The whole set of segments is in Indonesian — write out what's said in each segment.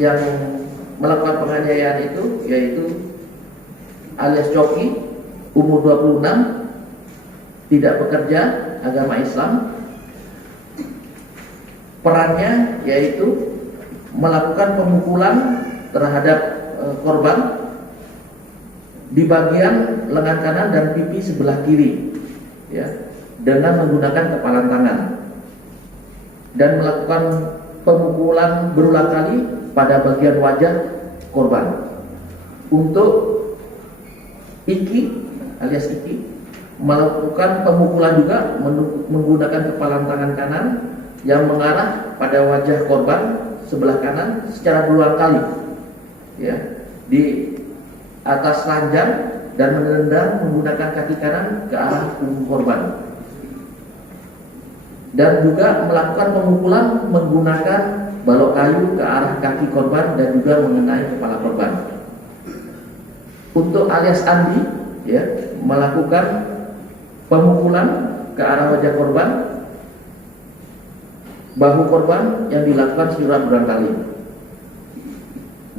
yang melakukan penganiayaan itu yaitu alias Coki, umur 26, tidak bekerja, agama Islam. Perannya yaitu melakukan pemukulan terhadap korban di bagian lengan kanan dan pipi sebelah kiri, ya, dengan menggunakan kepalan tangan, dan melakukan pemukulan berulang kali pada bagian wajah korban. Untuk Iki alias Iki melakukan pemukulan juga menggunakan kepalan tangan kanan yang mengarah pada wajah korban sebelah kanan secara berulang kali, ya, di atas ranjang, dan menendang menggunakan kaki kanan ke arah punggung korban, dan juga melakukan pemukulan menggunakan balok kayu ke arah kaki korban dan juga mengenai kepala korban. Untuk alias Andi, ya, melakukan pemukulan ke arah wajah korban, bahu korban yang dilakukan berulang kali.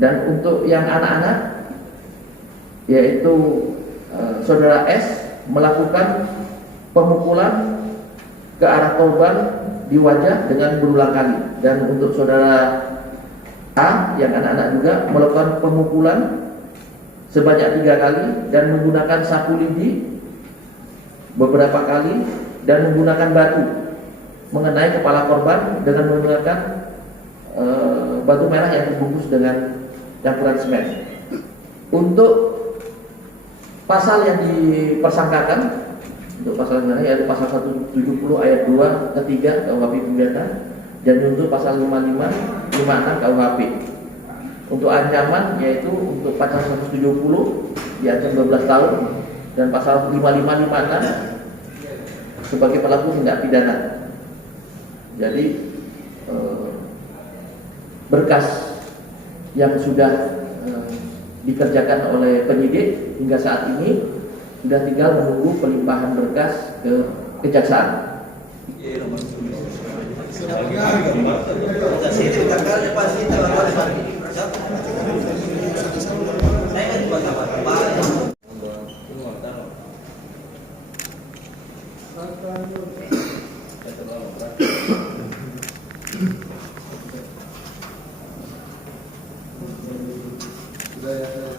Dan untuk yang anak-anak, yaitu saudara S, melakukan pemukulan ke arah korban di wajah dengan berulang kali. Dan untuk saudara A yang anak-anak juga melakukan pemukulan sebanyak 3 kali dan menggunakan sapu lidi beberapa kali dan menggunakan batu mengenai kepala korban dengan menggunakan batu merah yang dibungkus dengan campuran semen. Untuk pasal yang dipersangkakan, untuk pasal yang yaitu pasal 170 ayat 2 ke 3 KUHP pidana, dan untuk pasal 55 56 KUHP. Untuk ancaman yaitu untuk pasal 170 diancam 12 tahun dan pasal 55 56 sebagai pelaku tindak pidana. Jadi berkas yang sudah dikerjakan oleh penyidik hingga saat ini sudah tinggal menunggu pelimpahan berkas ke kejaksaan. Sudah ya.